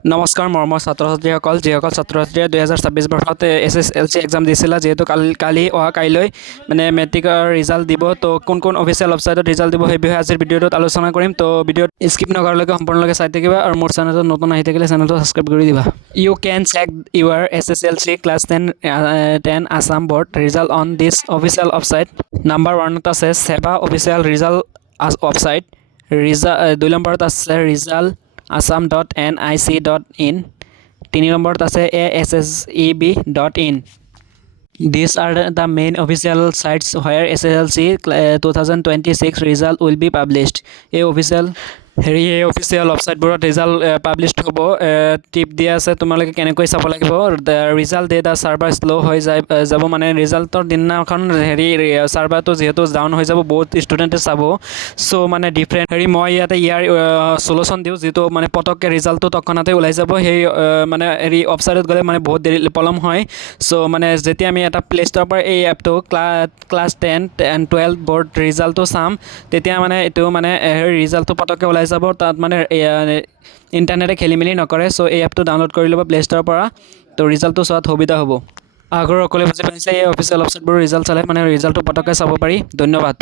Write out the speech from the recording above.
নমস্কাৰ মৰমৰ ছাত্ৰ ছাত্ৰীসকল যিসকল ছাত্ৰ ছাত্ৰীয়ে 2026 বৰ্ষত SSLC এক্সাম দিছিলা যিহেতু কাইলৈ মানে মেট্ৰিকৰ ৰিজাল্ট দিব তো কোন অফিচিয়েল ৱেবছাইটত ৰিজাল্ট দিব সেই বিষয়ে আজিৰ ভিডিঅ'টোত আলোচনা কৰিম তো ভিডিঅ'ত স্কিপ নকৰালৈকে সম্পূৰ্ণলৈকে চাই থাকিবা আৰু মোৰ চেনেলটো নতুন আহি থাকিলে চেনেলটো ছাবস্ক্ৰাইব কৰি দিবা you can check your SSLC class 10 Assam board result on this official website number 1ত আছে চেবা অফিচিয়েল ৰিজাল্ট ৱেবছাইট 2 নম্বৰত আছে ৰিজাল্ট assam.nic.in 3 নম্বৰত আছে asseb.in These are the main official sites where SSLC 2026 result will be published. এই official ৱেবছাইটবোৰত result publish হ'ব টিপ দিয়া আছে তোমালোকে কেনেকৈ চাব লাগিব result day the server slow' হৈ যাব মানে ৰিজাল্টৰ দিনাখন ছাৰ্ভাৰটো যিহেতু ডাউন হৈ যাব বহুত ষ্টুডেণ্টে চাব চ' মানে ডিফাৰেণ্ট মই ইয়াৰ চলুশ্যন দিওঁ যিটো মানে পটককৈ ৰিজাল্টটো তৎক্ষণাতে ওলাই যাব সেই মানে ৱেবছাইটত গ'লে মানে বহুত দেৰি পলম হয় চ' মানে যেতিয়া আমি এটা প্লে ষ্ট'ৰৰ পৰা এই এপটো ক্লাছ 10 and 12 বৰ্ড ৰিজাল্টটো চাম তেতিয়া মানে এইটো মানে ৰিজাল্টটো পটককৈ ওলাই যাব তাত মানে ইণ্টাৰনেটে খেলি মেলি নকৰে চ' এই এপটো ডাউনলোড কৰি ল'ব প্লে ষ্ট'ৰৰ পৰা তো ৰিজাল্টটো চোৱাত সুবিধা হ'ব আগৰ অকলে বুজি পাইছে এই অফিচিয়েল ৱেবছাইটবোৰৰ ৰিজাল্ট চালে মানে ৰিজাল্টটো পটককৈ চাব পাৰি ধন্যবাদ